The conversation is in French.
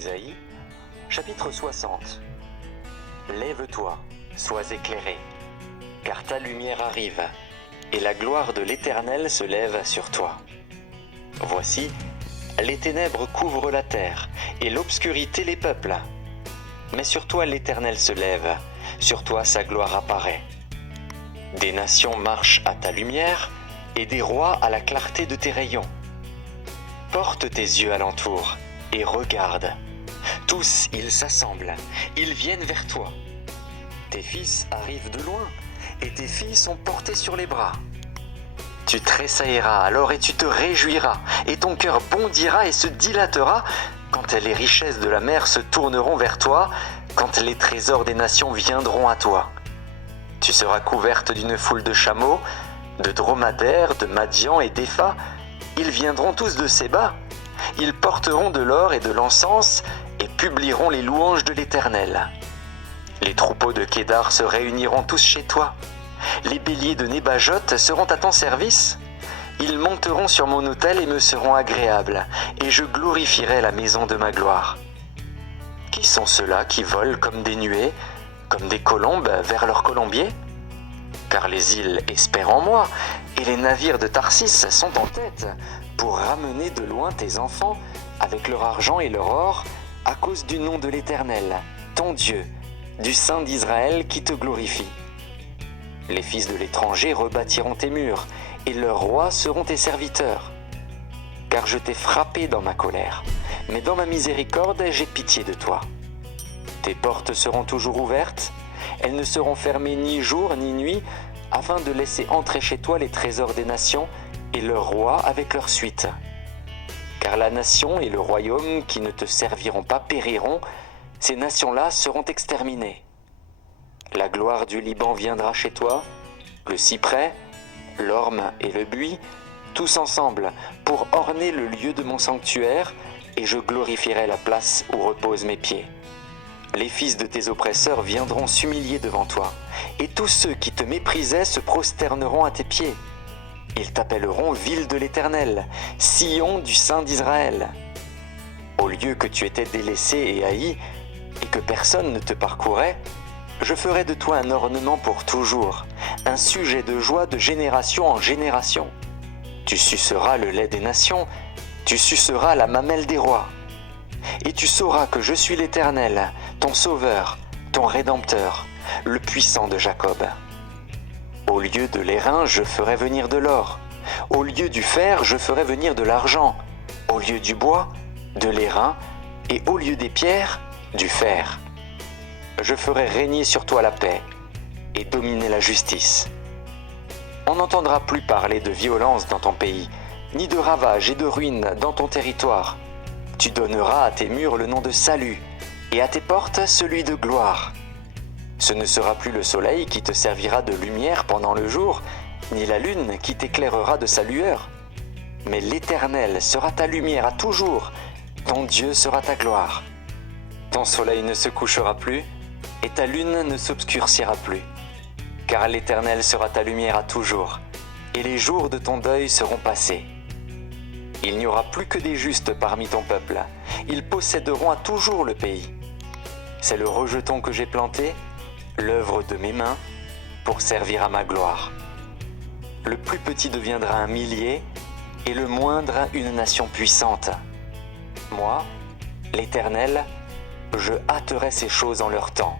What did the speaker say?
Ésaïe, chapitre 60. Lève-toi, sois éclairé, car ta lumière arrive, et la gloire de l'Éternel se lève sur toi. Voici, les ténèbres couvrent la terre, et l'obscurité les peuples. Mais sur toi l'Éternel se lève, sur toi sa gloire apparaît. Des nations marchent à ta lumière, et des rois à la clarté de tes rayons. Porte tes yeux alentour, et regarde. Tous, ils s'assemblent, ils viennent vers toi. Tes fils arrivent de loin, et tes filles sont portées sur les bras. Tu tressailleras alors et tu te réjouiras, et ton cœur bondira et se dilatera quand les richesses de la mer se tourneront vers toi, quand les trésors des nations viendront à toi. Tu seras couverte d'une foule de chameaux, de dromadaires, de Madian et d'Épha. Ils viendront tous de Séba. Ils porteront de l'or et de l'encens et publieront les louanges de l'Éternel. Les troupeaux de Kédar se réuniront tous chez toi. Les béliers de Nébajoth seront à ton service. Ils monteront sur mon autel et me seront agréables, et je glorifierai la maison de ma gloire. Qui sont ceux-là qui volent comme des nuées, comme des colombes vers leur colombier? Car les îles espèrent en moi, et les navires de Tarsis sont en tête, pour ramener de loin tes enfants avec leur argent et leur or, à cause du nom de l'Éternel, ton Dieu, du Saint d'Israël qui te glorifie. Les fils de l'étranger rebâtiront tes murs, et leurs rois seront tes serviteurs. Car je t'ai frappé dans ma colère, mais dans ma miséricorde j'ai pitié de toi. Tes portes seront toujours ouvertes, elles ne seront fermées ni jour ni nuit, afin de laisser entrer chez toi les trésors des nations et leurs rois avec leur suite. Car la nation et le royaume qui ne te serviront pas périront, ces nations-là seront exterminées. La gloire du Liban viendra chez toi, le cyprès, l'orme et le buis, tous ensemble, pour orner le lieu de mon sanctuaire, et je glorifierai la place où reposent mes pieds. Les fils de tes oppresseurs viendront s'humilier devant toi, et tous ceux qui te méprisaient se prosterneront à tes pieds. Ils t'appelleront ville de l'Éternel, Sion du Saint d'Israël. Au lieu que tu étais délaissé et haï, et que personne ne te parcourait, je ferai de toi un ornement pour toujours, un sujet de joie de génération en génération. Tu suceras le lait des nations, tu suceras la mamelle des rois. Et tu sauras que je suis l'Éternel, ton Sauveur, ton Rédempteur, le puissant de Jacob. Au lieu de l'airain, je ferai venir de l'or. Au lieu du fer, je ferai venir de l'argent. Au lieu du bois, de l'airain. Et au lieu des pierres, du fer. Je ferai régner sur toi la paix et dominer la justice. On n'entendra plus parler de violence dans ton pays, ni de ravages et de ruines dans ton territoire. Tu donneras à tes murs le nom de salut, et à tes portes celui de gloire. Ce ne sera plus le soleil qui te servira de lumière pendant le jour, ni la lune qui t'éclairera de sa lueur. Mais l'Éternel sera ta lumière à toujours, ton Dieu sera ta gloire. Ton soleil ne se couchera plus, et ta lune ne s'obscurcira plus. Car l'Éternel sera ta lumière à toujours, et les jours de ton deuil seront passés. Il n'y aura plus que des justes parmi ton peuple. Ils posséderont à toujours le pays. C'est le rejeton que j'ai planté, l'œuvre de mes mains, pour servir à ma gloire. Le plus petit deviendra un millier, et le moindre une nation puissante. Moi, l'Éternel, je hâterai ces choses en leur temps.